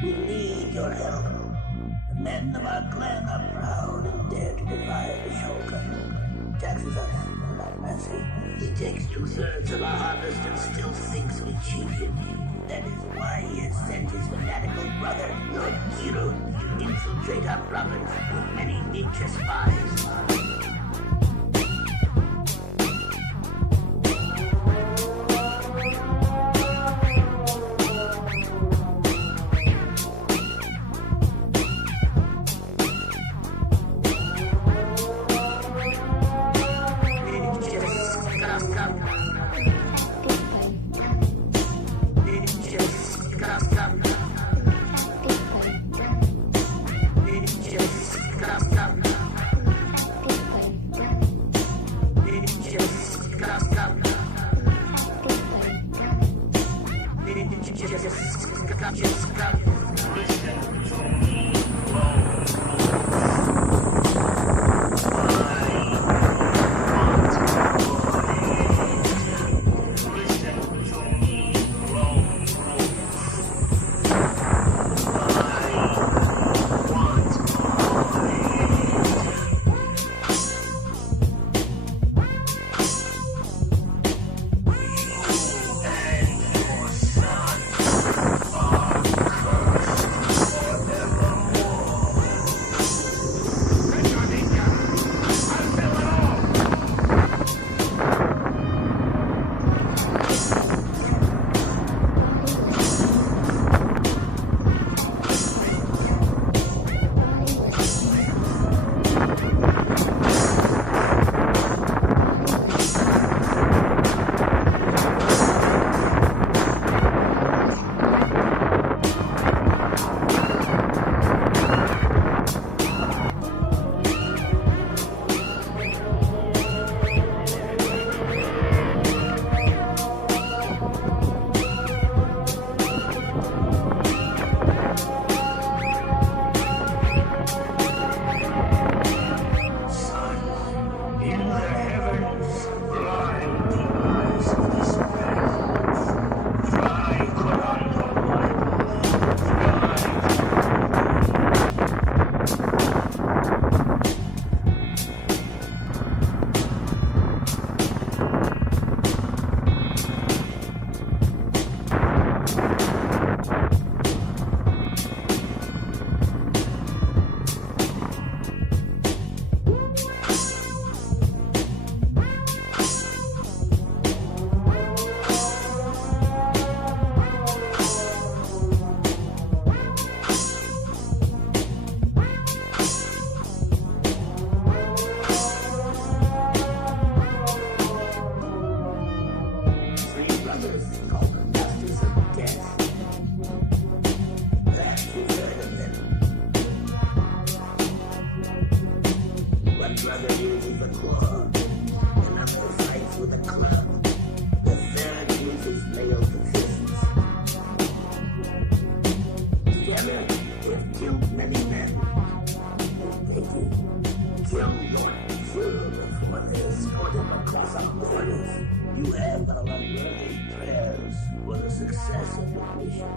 We need your help. The men of our clan are proud and dare to defy the Shogun. Taxes us without mercy. He takes 2/3 of our harvest and still thinks we cheat him. That is why he has sent his fanatical brother, Lord Kiru, to infiltrate our province with many ninja spies. You have our unwavering prayers for the success of the mission.